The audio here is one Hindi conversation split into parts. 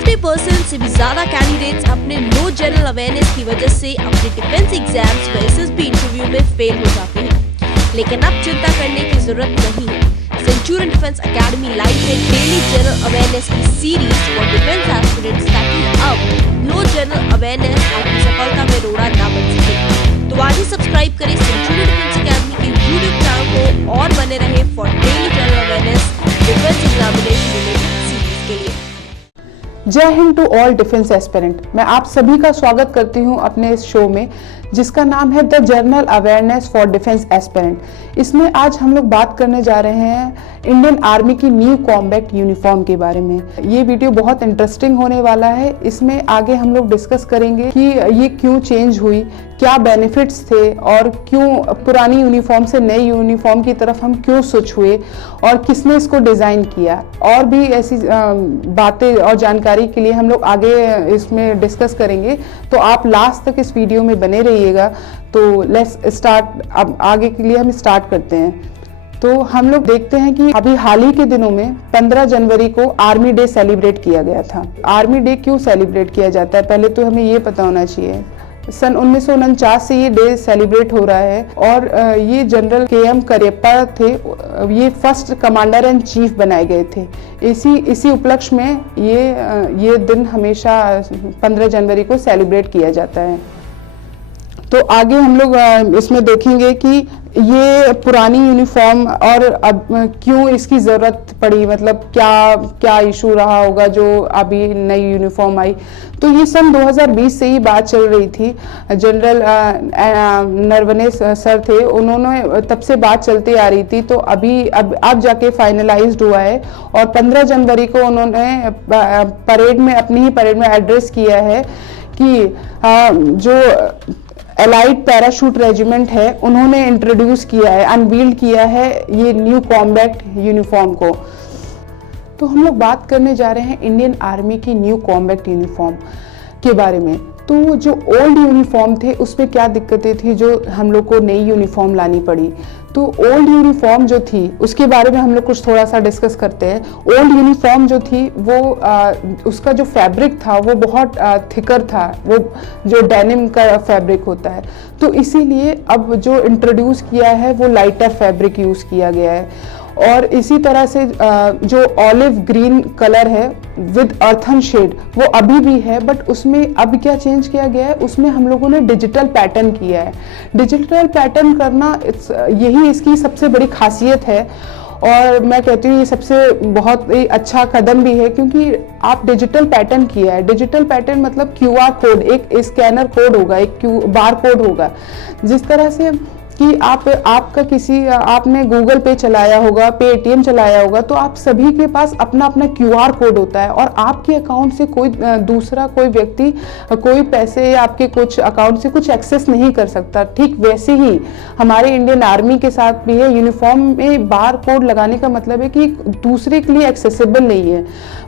50% से भी ज्यादा कैंडिडेट्स अपने लो जनरल अवेयरनेस की वजह से अपने डिफेंस एग्जाम्स व एसएसबी इंटरव्यू में फेल हो जाते हैं। लेकिन अब चिंता करने की जरूरत नहीं है। सेंचुरियन डिफेंस एकेडमी लाइव में डेली जनरल अवेयरनेस की सीरीज फॉर डिफेंस एस्पिरेंट्स ताकि अब लो जनरल अवेयरनेस आपकी सफलता में रोड़ा ना बन सके। तो आज ही सब्सक्राइब करें सेंचुरियन डिफेंस एकेडमी के यूट्यूब चैनल को और बने रहे for daily general awareness defence examination related series के लिए। Jai Hind to all defence aspirant. मैं आप सभी का स्वागत करती हूं अपने इस शो में जिसका नाम है the general awareness for defence aspirant. इसमें आज हम लोग बात करने जा रहे हैं इंडियन आर्मी की न्यू कॉम्बैट यूनिफॉर्म के बारे में। ये वीडियो बहुत इंटरेस्टिंग होने वाला है। इसमें आगे हम लोग डिस्कस करेंगे कि ये क्यों चेंज हुई, क्या बेनिफिट्स थे और क्यों पुरानी यूनिफॉर्म से नई यूनिफॉर्म की तरफ हम क्यों स्विच हुए और किसने इसको डिज़ाइन किया। और भी ऐसी बातें और जानकारी के लिए हम लोग आगे इसमें डिस्कस करेंगे। तो आप लास्ट तक इस वीडियो में बने रहिएगा। तो लेट्स स्टार्ट। अब आगे के लिए हम स्टार्ट करते हैं। तो हम लोग देखते हैं कि अभी हाल ही के दिनों में 15 जनवरी को आर्मी डे सेलिब्रेट किया गया था। आर्मी डे क्यों सेलिब्रेट किया जाता है पहले तो हमें ये पता होना चाहिए। सन 1949 से ये डे सेलिब्रेट हो रहा है और ये जनरल के.एम. करियप्पा थे, ये फर्स्ट कमांडर एंड चीफ बनाए गए थे। इसी उपलक्ष्य में ये दिन हमेशा 15 जनवरी को सेलिब्रेट किया जाता है। तो आगे हम लोग इसमें देखेंगे कि ये पुरानी यूनिफॉर्म और अब क्यों इसकी ज़रूरत पड़ी, मतलब क्या इशू रहा होगा जो अभी नई यूनिफॉर्म आई। तो ये सन 2020 से ही बात चल रही थी। जनरल नरवणे सर थे, उन्होंने तब से बात चलती आ रही थी। तो अब जाके फाइनलाइज्ड हुआ है और 15 जनवरी को उन्होंने अपनी ही परेड में एड्रेस किया है कि जो एलाइड पैराशूट रेजिमेंट है उन्होंने इंट्रोड्यूस किया है, अनवील्ड किया है ये न्यू कॉम्बैट यूनिफॉर्म को। तो हम लोग बात करने जा रहे हैं इंडियन आर्मी की न्यू कॉम्बैट यूनिफॉर्म के बारे में। तो जो ओल्ड यूनिफॉर्म थे उसमें क्या दिक्कतें थी जो हम लोग को नई यूनिफॉर्म लानी पड़ी। तो ओल्ड यूनिफॉर्म जो थी उसके बारे में हम लोग कुछ थोड़ा सा डिस्कस करते हैं। ओल्ड यूनिफॉर्म जो थी वो उसका जो फैब्रिक था वो बहुत थिकर था, वो जो डेनिम का फैब्रिक होता है। तो इसीलिए अब जो इंट्रोड्यूस किया है वो लाइटर फैब्रिक यूज़ किया गया है। और इसी तरह से जो ऑलिव ग्रीन कलर है विद अर्थन शेड वो अभी भी है, बट उसमें अब क्या चेंज किया गया है, उसमें हम लोगों ने डिजिटल पैटर्न किया है। डिजिटल पैटर्न करना यही इसकी सबसे बड़ी खासियत है और मैं कहती हूँ ये सबसे बहुत ही अच्छा कदम भी है क्योंकि आप डिजिटल पैटर्न किया है। डिजिटल पैटर्न मतलब QR कोड, एक स्कैनर कोड होगा, एक बार कोड होगा। जिस तरह से कि आपने गूगल पे चलाया होगा, पेटीएम चलाया होगा, तो आप सभी के पास अपना अपना QR कोड होता है और आपके अकाउंट से कोई व्यक्ति कोई पैसे या आपके कुछ अकाउंट से कुछ एक्सेस नहीं कर सकता। ठीक वैसे ही हमारे इंडियन आर्मी के साथ भी है। यूनिफॉर्म में बार कोड लगाने का मतलब है कि दूसरे के लिए एक्सेसिबल नहीं है,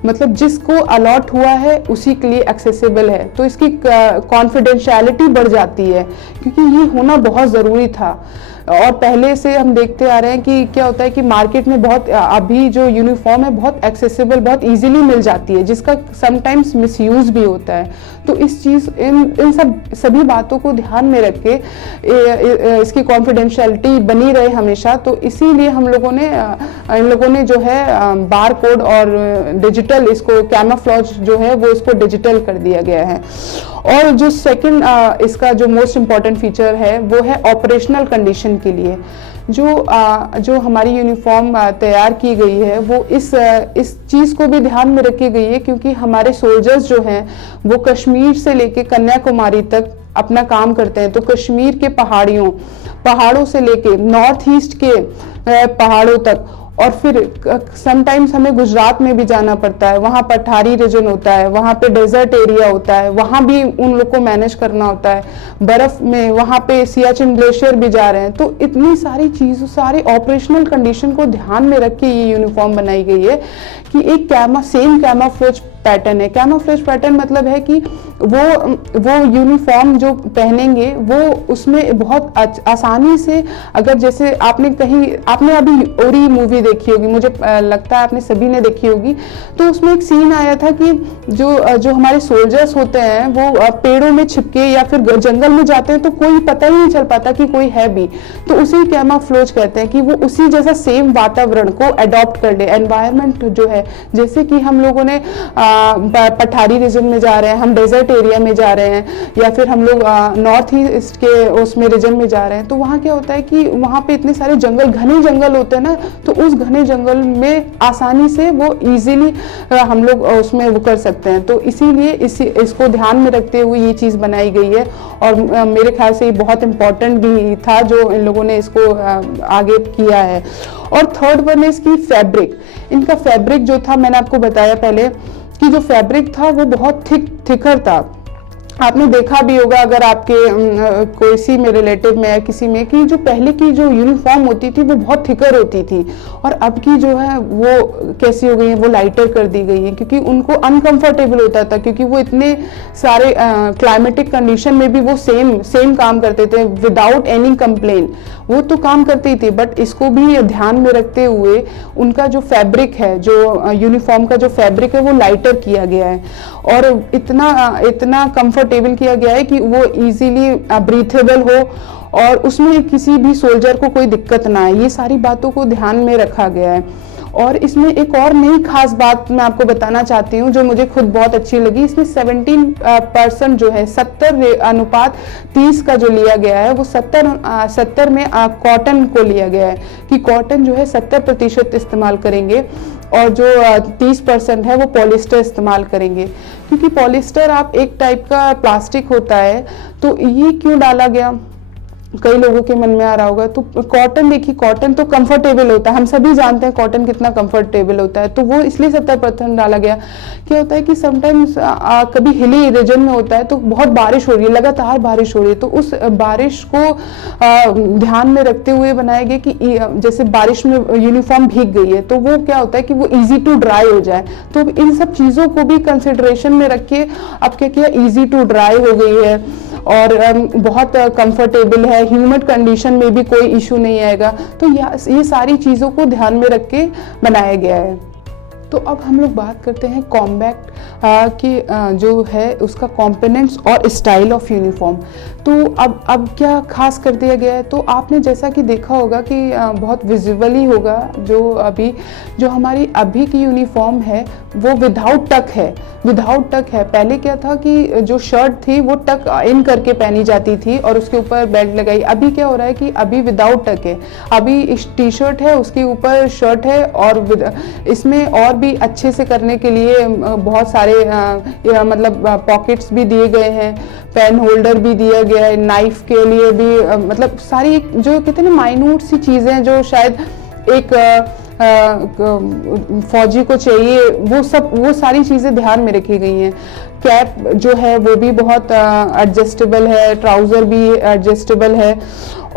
मतलब जिसको अलॉट हुआ है उसी के लिए एक्सेसिबल है। तो इसकी कॉन्फिडेंशियलिटी बढ़ जाती है क्योंकि ये होना बहुत ज़रूरी था। और पहले से हम देखते आ रहे हैं कि क्या होता है कि मार्केट में बहुत अभी जो यूनिफॉर्म है बहुत एक्सेसिबल, बहुत इजीली मिल जाती है, जिसका समटाइम्स मिसयूज भी होता है। तो इस चीज़ इन सभी बातों को ध्यान में रख के इसकी कॉन्फिडेंशियलिटी बनी रहे हमेशा। तो इसीलिए इन लोगों ने जो है बार कोड और डिजिटल इसको कैमोफ्लेज जो है वो इसको डिजिटल कर दिया गया है। और जो सेकंड इसका जो मोस्ट इम्पॉर्टेंट फीचर है वो है ऑपरेशनल कंडीशन के लिए। जो हमारी यूनिफॉर्म तैयार की गई है वो इस चीज़ को भी ध्यान में रखी गई है क्योंकि हमारे सोल्जर्स जो हैं वो कश्मीर से लेके कन्याकुमारी तक अपना काम करते हैं। तो कश्मीर के पहाड़ों से लेके नॉर्थ ईस्ट के पहाड़ों तक और फिर समटाइम्स हमें गुजरात में भी जाना पड़ता है, वहाँ पठारी रीजन होता है, वहाँ पे डेजर्ट एरिया होता है, वहाँ भी उन लोग को मैनेज करना होता है। बर्फ में वहाँ पे सियाचिन ग्लेशियर भी जा रहे हैं। तो इतनी सारी चीज़, सारी ऑपरेशनल कंडीशन को ध्यान में रख के ये यूनिफॉर्म बनाई गई है कि एक सेम कैमोफ्लेज पैटर्न है। कैमोफ्लेज पैटर्न मतलब है कि वो यूनिफॉर्म जो पहनेंगे वो उसमें बहुत आसानी से, अगर जैसे आपने अभी उरी मूवी देखी होगी, मुझे लगता है आपने सभी ने देखी होगी, तो उसमें एक सीन आया था कि जो हमारे सोल्जर्स होते हैं वो पेड़ों में छिपके या फिर जंगल में जाते हैं तो कोई पता ही नहीं चल पाता कि कोई है भी, तो उसी कैमोफ्लेज कहते हैं कि वो उसी जैसा सेम वातावरण को अडॉप्ट कर ले। एनवायरनमेंट जो है, जैसे कि हम लोगों ने पठारी रीजन में जा रहे हैं, हम डेजर्ट एरिया में जा रहे हैं, या फिर हम लोग नॉर्थ ईस्ट के उसमें रीजन में जा रहे हैं, तो वहाँ क्या होता है कि वहाँ पे इतने सारे जंगल, घने जंगल होते हैं ना, तो उस घने जंगल में आसानी से वो इजीली हम लोग उसमें वो कर सकते हैं। तो इसीलिए इसको ध्यान में रखते हुए ये चीज़ बनाई गई है, और मेरे ख्याल से ये बहुत इम्पोर्टेंट भी था जो इन लोगों ने इसको आगे किया है। और थर्ड वन है इसकी फैब्रिक। इनका फैब्रिक जो था, मैंने आपको बताया पहले कि जो फैब्रिक था वो बहुत थिकर था। आपने देखा भी होगा अगर आपके कोई सी में रिलेटिव में या किसी में, कि जो पहले की जो यूनिफॉर्म होती थी वो बहुत थिकर होती थी, और अब की जो है वो कैसी हो गई है, वो लाइटर कर दी गई है, क्योंकि उनको अनकंफर्टेबल होता था, क्योंकि वो इतने सारे क्लाइमेटिक कंडीशन में भी वो सेम काम करते थे विदाउट एनी कंप्लेन, वो तो काम करती थी। बट इसको भी ध्यान में रखते हुए उनका जो फैब्रिक है, जो यूनिफॉर्म का जो फैब्रिक है वो लाइटर किया गया है, और इतना कंफर्टेबल किया गया है कि वो इजीली ब्रीथेबल हो और उसमें किसी भी सोल्जर को कोई दिक्कत ना आए। ये सारी बातों को ध्यान में रखा गया है। और इसमें एक और नई खास बात मैं आपको बताना चाहती हूँ जो मुझे खुद बहुत अच्छी लगी। इसमें 17% जो है 70:30 का जो लिया गया है वो 70 में कॉटन को लिया गया है, कि कॉटन जो है 70% इस्तेमाल करेंगे और जो 30% है वो पॉलिस्टर इस्तेमाल करेंगे, क्योंकि पॉलिस्टर आप एक टाइप का प्लास्टिक होता है। तो ये क्यों डाला गया, कई लोगों के मन में आ रहा होगा। तो कॉटन, देखिए कॉटन तो कंफर्टेबल होता है, हम सभी जानते हैं कॉटन कितना कंफर्टेबल होता है, तो वो इसलिए 70% डाला गया। क्या होता है कि समटाइम्स कभी हिली रीजन में होता है तो बहुत बारिश हो रही है, लगातार बारिश हो रही है, तो उस बारिश को ध्यान में रखते हुए बनाया गया कि जैसे बारिश में यूनिफॉर्म भीग गई है तो वो क्या होता है कि वो ईजी टू ड्राई हो जाए। तो इन सब चीज़ों को भी कंसिडरेशन में रख के अब क्या किया, ईजी टू ड्राई हो गई है और बहुत कंफर्टेबल है, ह्यूमिड कंडीशन में भी कोई इशू नहीं आएगा। तो ये सारी चीज़ों को ध्यान में रख के बनाया गया है। तो अब हम लोग बात करते हैं कॉम्बैक्ट की जो है उसका कंपोनेंट्स और स्टाइल ऑफ यूनिफॉर्म। तो अब क्या खास कर दिया गया है, तो आपने जैसा कि देखा होगा कि बहुत विजिबली होगा जो हमारी अभी की यूनिफॉर्म है वो विदाउट टक है। पहले क्या था कि जो शर्ट थी वो टक इन करके पहनी जाती थी और उसके ऊपर बेल्ट लगाई। अभी क्या हो रहा है कि अभी विदाउट टक है, अभी टी शर्ट है उसके ऊपर शर्ट है, और इसमें और भी अच्छे से करने के लिए बहुत सारे मतलब पॉकेट्स भी दिए गए हैं, पेन होल्डर भी दिया गया है, नाइफ के लिए भी मतलब सारी जो कितने माइन्यूट सी चीज़ें जो शायद एक फौजी को चाहिए, वो सारी चीज़ें ध्यान में रखी गई हैं। कैप जो है वो भी बहुत एडजस्टेबल है, ट्राउज़र भी एडजस्टेबल है,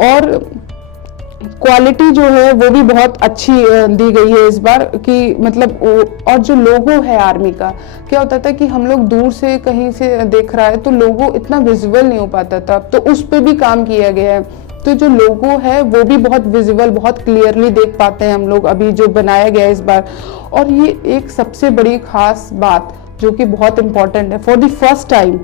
और क्वालिटी जो है वो भी बहुत अच्छी दी गई है इस बार कि मतलब। और जो लोगो है आर्मी का, क्या होता था कि हम लोग दूर से कहीं से देख रहा है तो लोगो इतना विजिबल नहीं हो पाता था, तो उस पर भी काम किया गया है। तो जो लोगो है वो भी बहुत विजिबल, बहुत क्लियरली देख पाते हैं हम लोग अभी जो बनाया गया है इस बार। और ये एक सबसे बड़ी खास बात जो कि बहुत इंपॉर्टेंट है, फॉर द फर्स्ट टाइम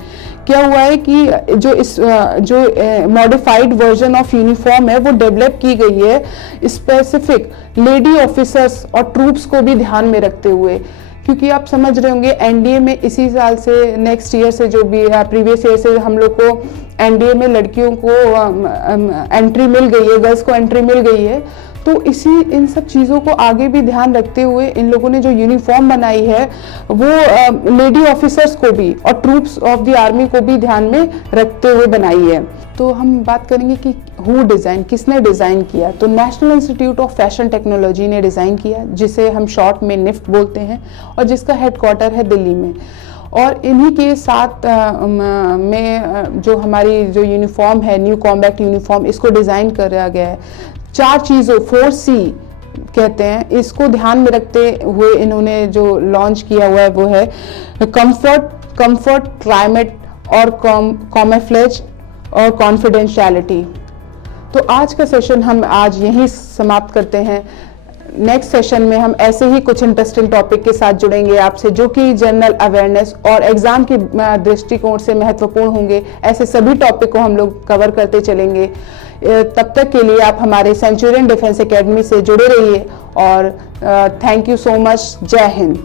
क्या हुआ है कि जो मॉडिफाइड वर्जन ऑफ यूनिफॉर्म है वो डेवलप की गई है स्पेसिफिक लेडी ऑफिसर्स और ट्रूप्स को भी ध्यान में रखते हुए। क्योंकि आप समझ रहे होंगे एनडीए में इसी साल से, नेक्स्ट ईयर से, जो भी प्रीवियस ईयर से हम लोग को एनडीए में लड़कियों को एंट्री मिल गई है, गर्ल्स को एंट्री मिल गई है। तो इन सब चीज़ों को आगे भी ध्यान रखते हुए इन लोगों ने जो यूनिफॉर्म बनाई है वो लेडी ऑफिसर्स को भी और ट्रूप्स ऑफ द आर्मी को भी ध्यान में रखते हुए बनाई है। तो हम बात करेंगे कि किसने डिज़ाइन किया। तो national institute of fashion technology ने डिज़ाइन किया, जिसे हम शॉर्ट में निफ्ट बोलते हैं, और जिसका हेडक्वार्टर है दिल्ली में। और इन्हीं के साथ में जो हमारी जो यूनिफॉर्म है, न्यू कॉम्बैक्ट यूनिफॉर्म, इसको डिज़ाइन करा गया है। 4 चीज़ों 4C कहते हैं, इसको ध्यान में रखते हुए इन्होंने जो लॉन्च किया हुआ है वो है कंफर्ट, क्लाइमेट, और कैमोफ्लेज और कॉन्फिडेंशियलिटी। तो आज का सेशन हम आज यहीं समाप्त करते हैं। नेक्स्ट सेशन में हम ऐसे ही कुछ इंटरेस्टिंग टॉपिक के साथ जुड़ेंगे आपसे, जो कि जनरल अवेयरनेस और एग्जाम की दृष्टिकोण से महत्वपूर्ण होंगे। ऐसे सभी टॉपिक को हम लोग कवर करते चलेंगे। तब तक के लिए आप हमारे सेंचुरियन डिफेंस एकेडमी से जुड़े रहिए और थैंक यू सो मच। जय हिंद।